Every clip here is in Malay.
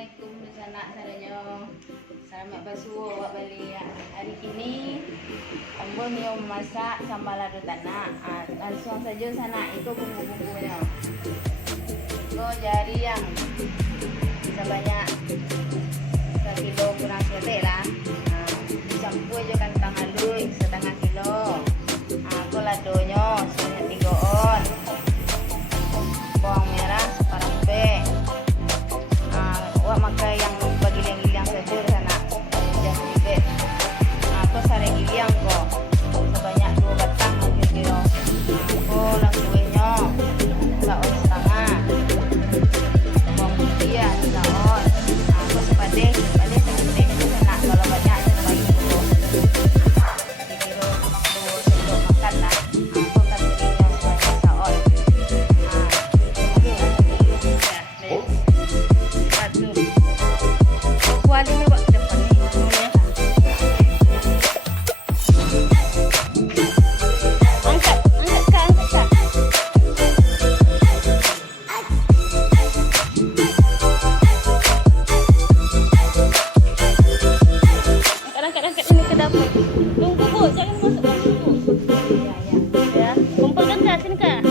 Assalamualaikum sanak saudara. Selamat bersuah awak balik. Hari ini ambo ni memasak sambal lado tanah. Langsung saja sanak ikut bumbu-bumbunya. Go jari yang sebanyak 1 kilo kurang sedikit lah. Dicampur je kentang halus setengah kilo. Aku ladonya sebanyak 3 on. Bawang merah separuh. Awak makan yang bergiling-giling saja sana. Jangan sedikit. Aku saring giling kok. Sebanyak 2 batang kira-kira. Aku lakuinnya saon setengah. Bawang putih ya saon. Aku sepadan sedikit itu sana. Kalau banyak sebaik dulu. Kira 2 sendok makan lah. Aku kasihnya sebanyak saon. Kualinya buat depan ni semuanya. Angkat kak. Angkat ini ke dapur. Tunggu bu, jangan masuk dulu. Ya, kumpulkan kak sini kak.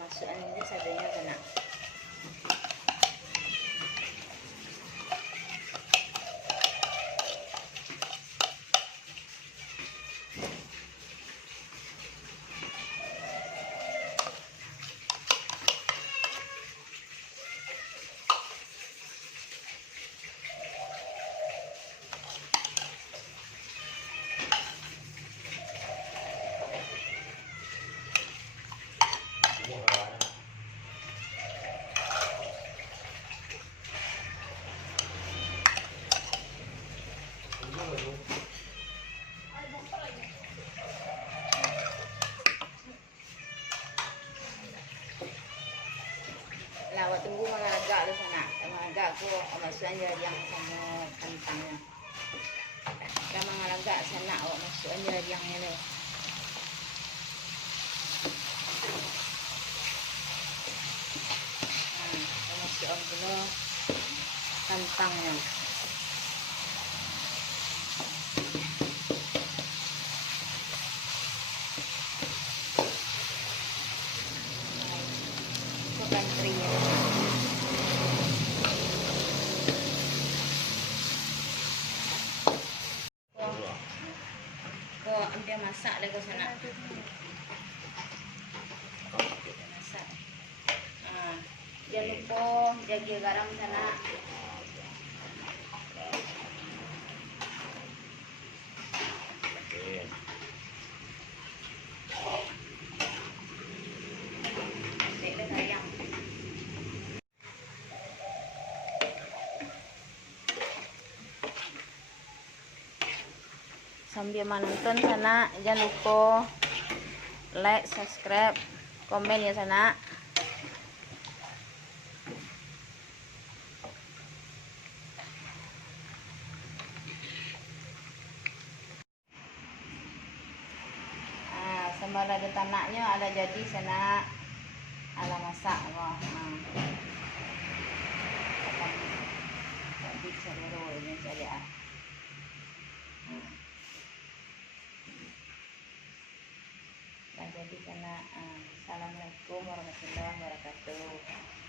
Masukkan ini sadanya kena. Awak tunggu mengagak lu sana. Mengagak aku masukkan yang sama kentangnya. Kalau mengagak sana awak masukkan yang ini. Kita masukkan dulu kentangnya. Dia masak dah ke sana. Masak. Jangan lupa jaga garam sana. Sambil menonton sana, jangan lupa like, subscribe, komen ya sana. sambal lado tanaknya ada jadi sana ala masak apa. Akan jadi selero ini saja. Dan jadi sana. Assalamualaikum warahmatullahi wabarakatuh.